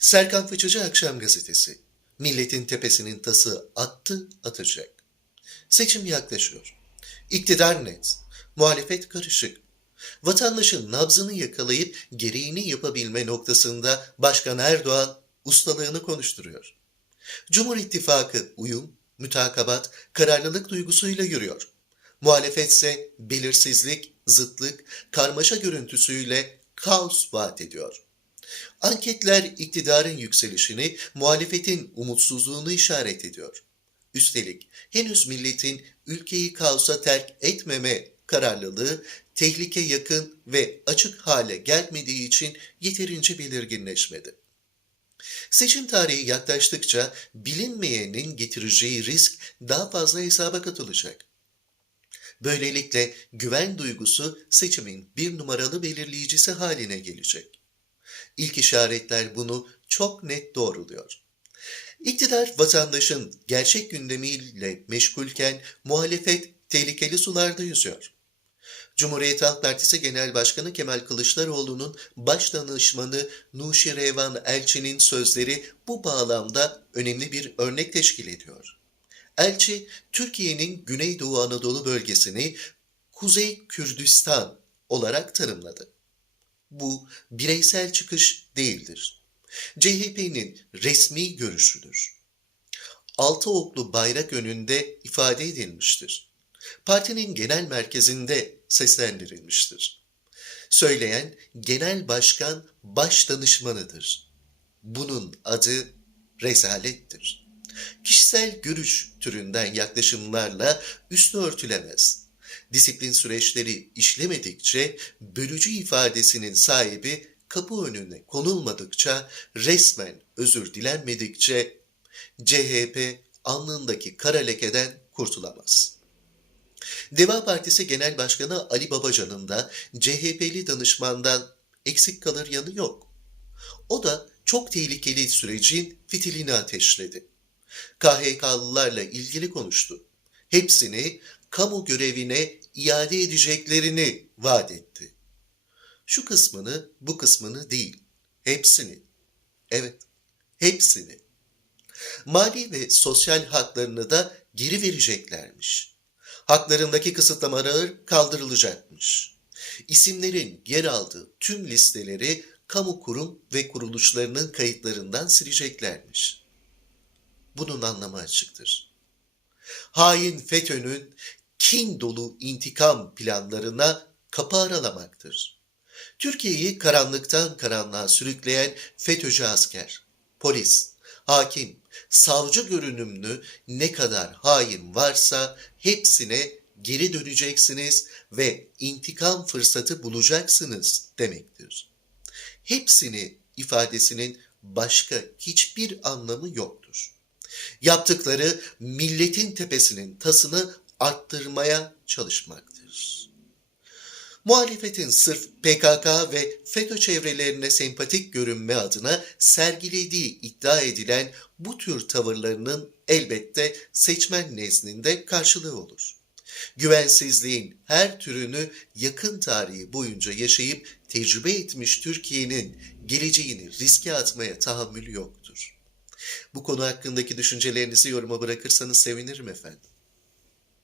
Serkan Fıçıcı Akşam Gazetesi. Milletin tepesinin tası attı atacak. Seçim yaklaşıyor. İktidar net. Muhalefet karışık. Vatandaşın nabzını yakalayıp gereğini yapabilme noktasında Başkan Erdoğan ustalığını konuşturuyor. Cumhur İttifakı uyum, mütakabat, kararlılık duygusuyla yürüyor. Muhalefetse belirsizlik, zıtlık, karmaşa görüntüsüyle kaos vaat ediyor. Anketler iktidarın yükselişini, muhalefetin umutsuzluğunu işaret ediyor. Üstelik henüz milletin ülkeyi kaosa terk etmeme kararlılığı tehlike yakın ve açık hale gelmediği için yeterince belirginleşmedi. Seçim tarihi yaklaştıkça bilinmeyenin getireceği risk daha fazla hesaba katılacak. Böylelikle güven duygusu seçimin bir numaralı belirleyicisi haline gelecek. İlk işaretler bunu çok net doğruluyor. İktidar vatandaşın gerçek gündemiyle meşgulken muhalefet tehlikeli sularda yüzüyor. Cumhuriyet Halk Partisi Genel Başkanı Kemal Kılıçdaroğlu'nun baş danışmanı Nuşi Revan Elçi'nin sözleri bu bağlamda önemli bir örnek teşkil ediyor. Elçi, Türkiye'nin Güneydoğu Anadolu bölgesini Kuzey Kürdistan olarak tanımladı. Bu bireysel çıkış değildir. CHP'nin resmi görüşüdür. Altı oklu bayrak önünde ifade edilmiştir. Partinin genel merkezinde seslendirilmiştir. Söyleyen genel başkan baş danışmanıdır. Bunun adı rezalettir. Kişisel görüş türünden yaklaşımlarla üstü örtülemez. Disiplin süreçleri işlemedikçe bölücü ifadesinin sahibi kapı önüne konulmadıkça, resmen özür dilenmedikçe CHP alnındaki kara lekeden kurtulamaz. Deva Partisi Genel Başkanı Ali Babacan'ın da CHP'li danışmandan eksik kalır yanı yok. O da çok tehlikeli sürecin fitilini ateşledi. KHK'lılarla ilgili konuştu. Hepsini kamu görevine iade edeceklerini vaat etti. Şu kısmını, bu kısmını değil, hepsini. Evet, hepsini. Mali ve sosyal haklarını da geri vereceklermiş. Haklarındaki kısıtlamalar kaldırılacakmış. İsimlerin yer aldığı tüm listeleri kamu kurum ve kuruluşlarının kayıtlarından sileceklermiş. Bunun anlamı açıktır. Hain FETÖ'nün kin dolu intikam planlarına kapı aralamaktır. Türkiye'yi karanlıktan karanlığa sürükleyen FETÖ'cü asker, polis, hakim, savcı görünümlü ne kadar hain varsa hepsine geri döneceksiniz ve intikam fırsatı bulacaksınız demektir. Hepsini ifadesinin başka hiçbir anlamı yoktur. Yaptıkları milletin tepesinin tasını arttırmaya çalışmaktır. Muhalefetin sırf PKK ve FETÖ çevrelerine sempatik görünme adına sergilediği iddia edilen bu tür tavırlarının elbette seçmen nezdinde karşılığı olur. Güvensizliğin her türünü yakın tarihi boyunca yaşayıp tecrübe etmiş Türkiye'nin geleceğini riske atmaya tahammülü yoktur. Bu konu hakkındaki düşüncelerinizi yoruma bırakırsanız sevinirim efendim.